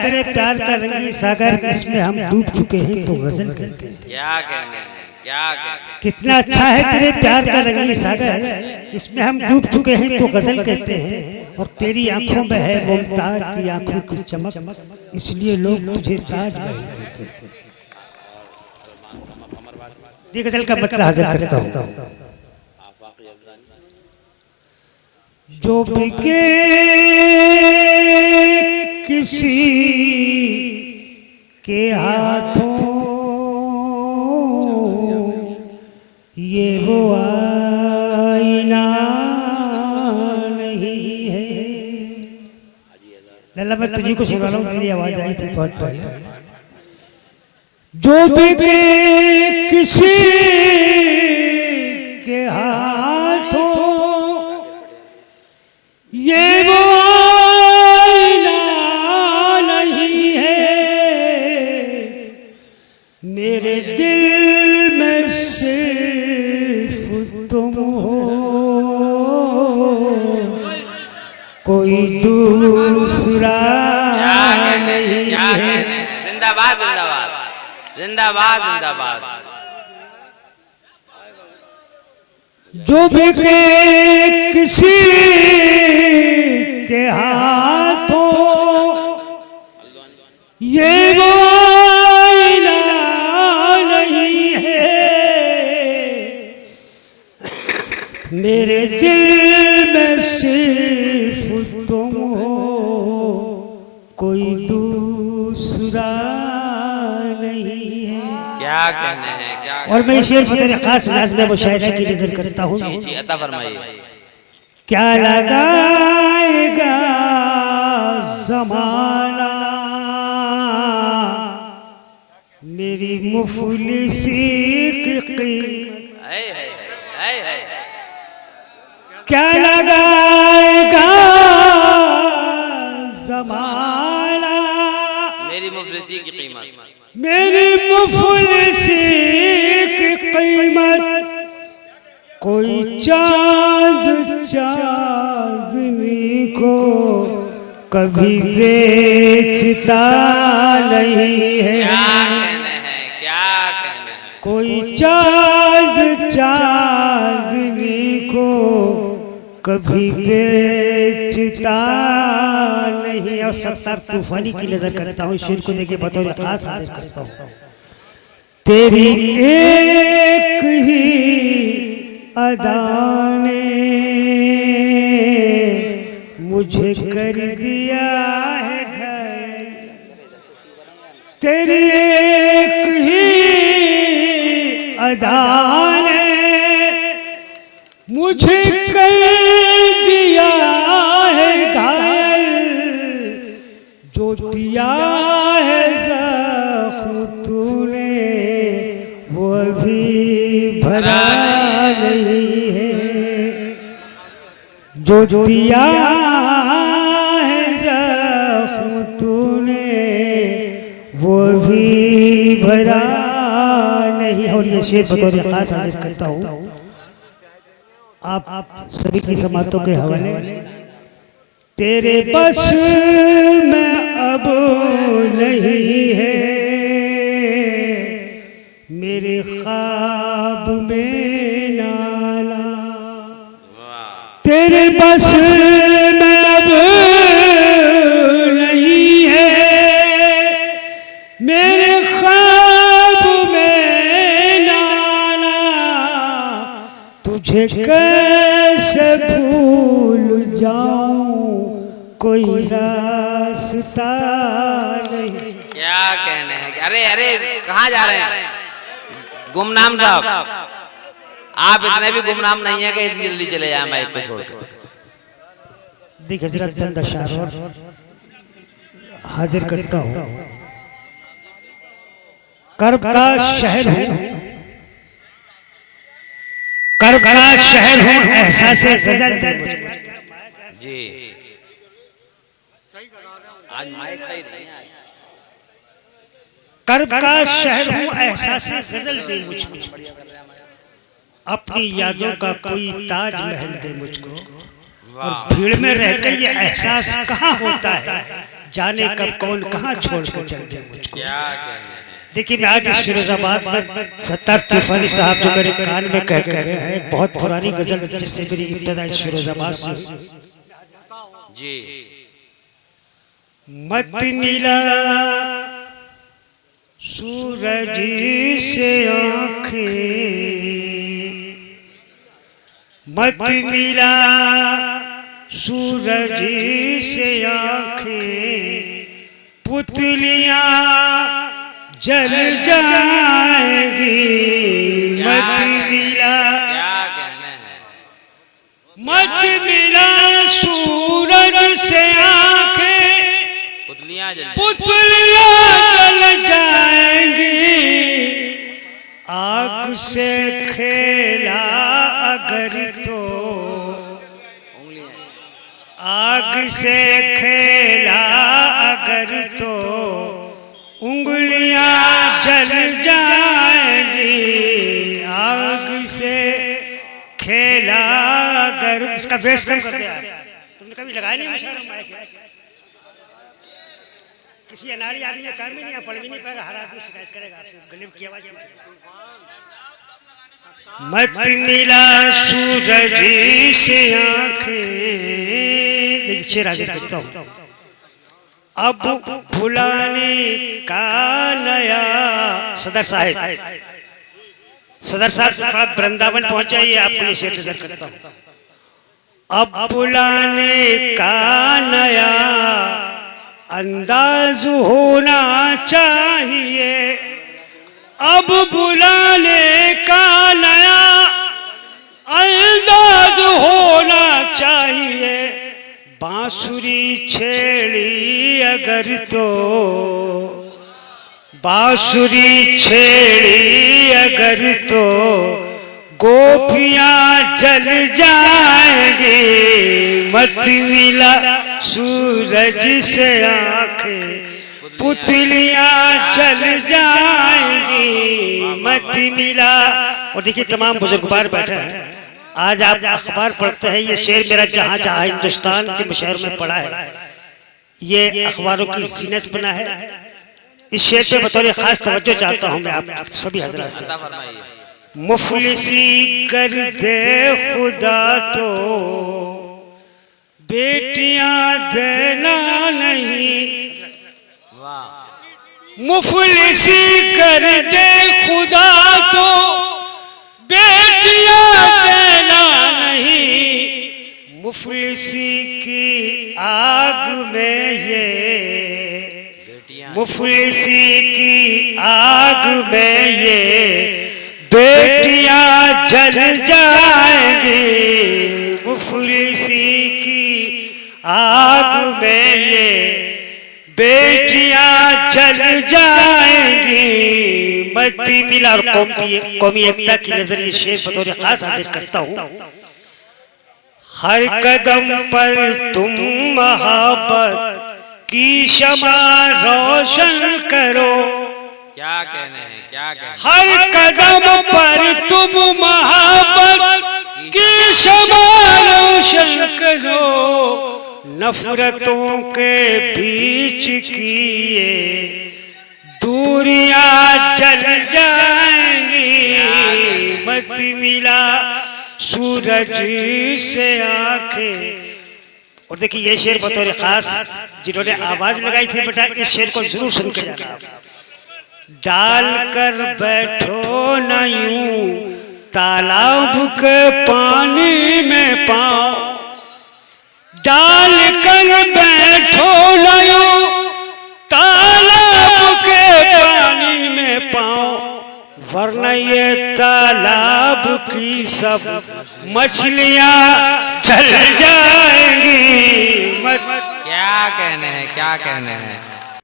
तेरे प्यार का रंगी सागर इसमें हम डूब चुके हैं तो गजल कहते हैं। क्या कहने हैं, क्या कहने। कितना अच्छा है तेरे प्यार का रंगी सागर, इसमें हम डूब चुके हैं तो गजल कहते हैं। और तेरी आंखों में है मुमताज की आंखों की चमक, इसलिए लोग तुझे ताजमहल कहते हैं। ये गजल का मतलब हाजिर करता हूँ। जो बिके किसी के हाथों ये वो आईना नहीं है। लल्ला मैं तुझे को सुना रहा हूँ, तेरी आवाज आई थी बहुत पहले। जो बिके किसी के हाथों ये वो आईना नहीं है। मेरे दिल में सिर्फ तुम हो, कोई दूसरा नहीं है। जिंदाबाद जिंदाबाद जिंदाबाद जिंदाबाद। जो बिके किसी के हाथों ये वो आईना नहीं है। मेरे दिल में सिर्फ तुम हो, कोई दूसरा नहीं है। क्या कहने हैं, क्या। और मैं शेर पर खास अंदाज में मुशायरा की नजर करता हूँ। जी अता फरमाइए। क्या लगाएगा ज़माना मेरी मुफलिसी की कीमत। क्या लगाएगा ज़माना मेरी मुफलिसी की कीमत, मेरी मुफलिसी की कीमत। कोई चांद चांदनी को कभी बेचता नहीं है। क्या कहने हैं, क्या कहने हैं। कोई चांद चांदनी को कभी बेचता नहीं। और सत्तार तूफानी की नजर करता हूँ, शेर को देखिए बतौर खास हाजिर करता हूँ। तेरी एक ही अदा ने मुझे कर दिया है घायल। तेरी एक ही अदा ने मुझे कर दिया है घायल। जो दिया है ज़ख्म तूने वो भी भरा नहीं है। जो दिया है ज़ख्म तूने वो भी भरा नहीं। और ये शेर बतौर खास हाजिर करता हूँ आप सभी की समातों के हवाले। तेरे बस में अब नहीं है मेरे ख्वाब में नाला। तेरे बस में अब नहीं है मेरे ख्वाब में नाला। तुझे कैसे भूल जाऊं कोई रास्ता नहीं। क्या कहने हैं। अरे अरे कहाँ जा रहे हैं गुमनाम साहब। आप इतने भी गुमनाम नहीं है कि इतनी जल्दी चले जाए माइक पे छोड़ के। देखिए जरा चंद अशआर और हाजिर करता हूँ। कर्ब का शहर हूँ, कर्ब का शहर हूँ, एहसास गजल दे मुझको। जी आज माइक सही नहीं है। कर्ब का शहर हूँ, एहसास गजल दे मुझको। अपनी यादों का कोई ताज महल दे मुझको। और भीड़ में रहकर ये एहसास कहाँ होता है जाने कब कौन कहाँ छोड़ कर चल गया मुझको। क्या कहने हैं। देखिए मैं आज इस फिरोजाबाद में सत्तार तूफानी साहब जो मेरे कान में कह गए हैं, एक बहुत पुरानी गजल जिससे मेरी इब्तिदा इस फिरोजाबाद से हुई। जी। मत मिला सूरज से आंखें, मत मिला सूरज से आंखें, पुतलियां जल जाएंगी। मत मिला, क्या कहने हैं। मत मिला सूरज से आंखें, पुतलियां जल जाएंगी। आग से खेला अगर तो, आग से खेला अगर तो उंगलियां जल जाएंगी। आग से खेला अगर, इसका बेस कम कर दिया। तुमने कभी लगाया नहीं मुशायरा माइक? किसी अनाड़ी आदमी में काम ही नहीं, पढ़ भी नहीं पाएगा, हर आदमी शिकायत करेगा आपसे, गले की आवाज। मत मिला सूरज से आंखें, देखिए शेर हाजिर करता हूं। अब भुलाने का नया, सदर साहब, सदर साहब थोड़ा वृंदावन पहुंच जाइए, आपको ये शेर नजर करता हूं। अब बुलाने का नया अंदाज होना चाहिए, अब बुलाने का नया अंदाज होना चाहिए। बांसुरी छेड़ी अगर तो, बांसुरी छेड़ी अगर तो गोपियां जल जाएंगी। मत मिला सूरज से आंखें, पुतलियां जल जाएंगी। मत मिला। और देखिए तमाम बुजुर्गवार बैठे हैं, आज आप अखबार पढ़ते हैं, ये शेर मेरा जहां जहां हिंदुस्तान के मुशायरों में पढ़ा है, ये अखबारों की जीनत बना है। इस शेर पे बतौर खास तवज्जो चाहता हूं मैं आप सभी हजरात से। मुफलिसी कर दे खुदा तो बेटियां देना नहीं, मुफलिसी कर दे खुदा तो बेटियां देना नहीं। मुफलिसी की आग में ये, मुफलिसी की आग में ये बेटियां जल जाएंगी। मुफलिसी की आग में ये बेटियां जल जाएंगी। मत मिला। और कौमी एकता की नजरिए शेर बतौर खास हाजिर करता हूं। हर कदम पर तुम मोहब्बत की शमा रोशन करो। क्या कहने हैं, क्या कहने। हर कदम पर तुम मोहब्बत की शमा रोशन करो। नफरतों के बीच की ये दूरियां जल जाएंगी। मत मिला सूरज से आंखें। और देखिए ये शेर बतौर खास जिन्होंने आवाज लगाई थी, बेटा इस शेर को जरूर सुन के जाना। डाल कर बैठो न यूं तालाब के पानी में पाँव, डाल कर बैठो न यूं तालाब के पानी में पाँव, वरना ये तालाब की सब मछलियां जल जाएंगी। क्या कहने हैं, क्या कहने हैं।